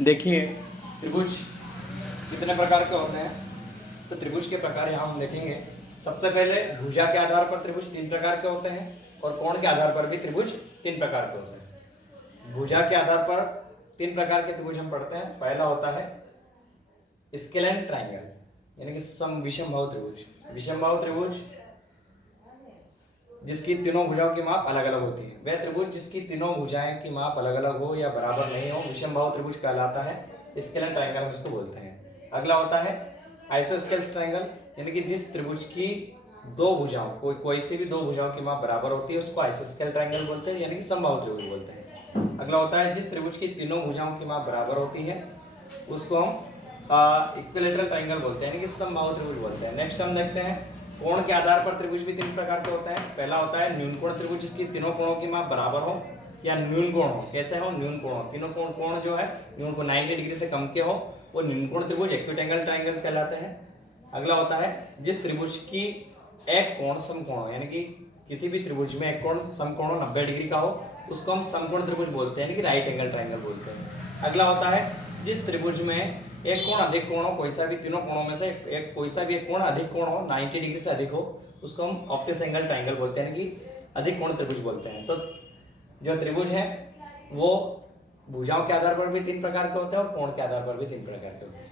देखिए त्रिभुज कितने प्रकार के होते हैं। तो त्रिभुज के प्रकार यहाँ हम देखेंगे। सबसे पहले भुजा के आधार पर त्रिभुज 3 प्रकार के होते हैं और कोण के आधार पर भी त्रिभुज 3 प्रकार के होते हैं। भुजा के आधार पर 3 प्रकार के त्रिभुज हम पढ़ते हैं। पहला होता है स्केलेन ट्राइंगल, यानी कि समविषमबाहु त्रिभुज। विषमबाहु त्रिभुज जिसकी तीनों भुजाओं की माप अलग अलग होती है। वह त्रिभुज जिसकी तीनों भुजाएं की माप अलग अलग हो या बराबर नहीं हो विषमबाहु त्रिभुज कहलाता है। स्केलेन ट्राइंगल हम इसको बोलते हैं। अगला होता है आइसोस्केल ट्राइंगल, यानी कि जिस त्रिभुज की दो भुजाओं कोई सी भी दो भुजाओं की माप बराबर होती है उसको आइसोस्केल ट्राइंगल बोलते हैं, यानी कि समबाहु त्रिभुज बोलते हैं। अगला होता है जिस त्रिभुज की तीनों भुजाओं की माप बराबर होती है उसको हम इक्विलेटरल ट्राइंगल बोलते हैं, यानी कि समबाहु त्रिभुज बोलते हैं। नेक्स्ट हम देखते हैं कोण के आधार पर त्रिभुज भी 3 प्रकार के होते हैं। पहला होता है न्यून कोण त्रिभुज, जिसकी तीनों कोणों की माप बराबर हो या न्यून कोण हो। कैसे हो? न्यून कोण हो, तीनों कोण जो है न्यून को 90 डिग्री से कम के हो वो न्यून कोण त्रिभुज एक्विटेंगल ट्राइंगल कहलाते हैं। अगला होता है जिस त्रिभुज की एक कोण समकोण हो, यानी कि किसी भी त्रिभुज में एक कोण समकोण 90 डिग्री का हो उसको हम समकोण त्रिभुज बोलते हैं, यानी कि राइट एंगल ट्राइंगल बोलते हैं। अगला होता है जिस त्रिभुज में एक कोण अधिक कोण हो, कोई सा भी तीनों कोणों में से एक कोई सा भी एक कोण अधिक कोण हो 90 डिग्री से अधिक हो उसको हम ऑप्टिक एंगल ट्राइंगल बोलते हैं, यानी कि अधिक कोण त्रिभुज बोलते हैं। तो जो त्रिभुज है वो भुजाओं के आधार पर भी 3 प्रकार के होते हैं और कोण के आधार पर भी 3 प्रकार के होते हैं।